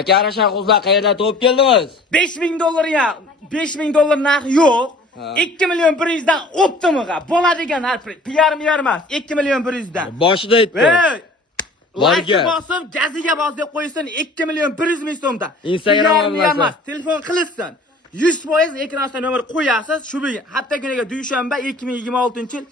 Aka Arashan qizlar qayerdan topib keldingiz? $5000 ya. $5000 narxi yo'q. 2.100.000 dan optimiga bo'ladigan har PR emas. 2.100.000 dan. Boshida aytdim. Like bosib, gaziga bos deb qo'ysin 2.100.000 so'mda. Instagram emas. Telefon qilsin. 100% ekran ostida nomer qo'yasiz. Shu hafta kuniga dushanba 2026-yil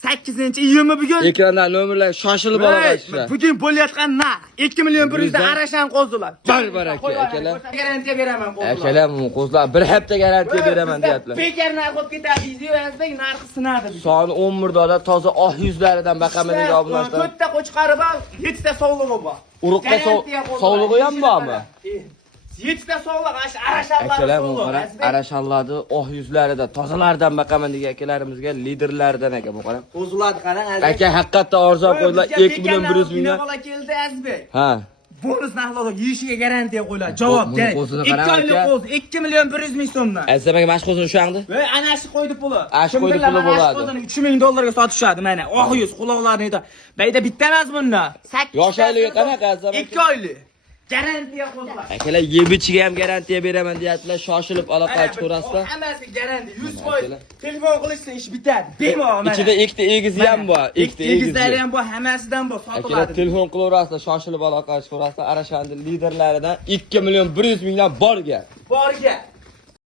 8-iyunmi bugun? Ekranda nomerlar shoshilib olishlar. Bugun bo'layotgan narx 2.100.000 dan Arashan qo'zilar. Baraka akalar. Garantiya beraman qo'zilar. Akalar, qo'zilar bir hafta garantiya beraman deyaptilar. Bekar narx olib ketadi, yozdik, narxi sinadi. Soni 11 dollar toza oq yuzlaridan baqaman degan obunachlar. 4 ta qo'chqari bor, 7 ta sog'lig'i bor. Urug'qa sog'lig'i ham bormi? 7 ta sog'liq, Arashanlar. Akalar, bu qarang, Arashanlarni oq yuzlarida tozalardan baqaman degan akalarimizga liderlardan aka bu qarang. Qo'zilarni qarang, aka haqiqatdan arzon qo'ydilar 2.100.000 ming. Bola keldi Azbek. Ha. Bonus narxlarda yeyishiga garantiya qo'yiladi. Javob ber. 2 oylik qo'z 2.100.000 so'mdan. Azzabaga mashq qo'zini shu yoqda? Voy, ana shu qo'ydi puli. Shu qo'ydi puli bo'ladi. $3000 sotishadi mana. Oq yuz quloqlarni aytadi. Bayda bitta emas bundan. Yosh oyligi qanaqa Azzabak? 2 oylik. Garantiya qo'zlar. Akalar yebichiga ham garantiya beraman deyaptilar. Shoshilib aloqa chiqarasizlar. Hammasi garantiya 100%. Telefon qilishsa ish bitadi. Bemalol mana. Ichida ikkita egizi ham bor. Ikkita egizlari ham bor, hammasidan bor, sotiladi. Akalar telefon qilaverasizlar, shoshilib aloqa chiqarasizlar. Arashanning liderlaridan 2.100.000 dan borga.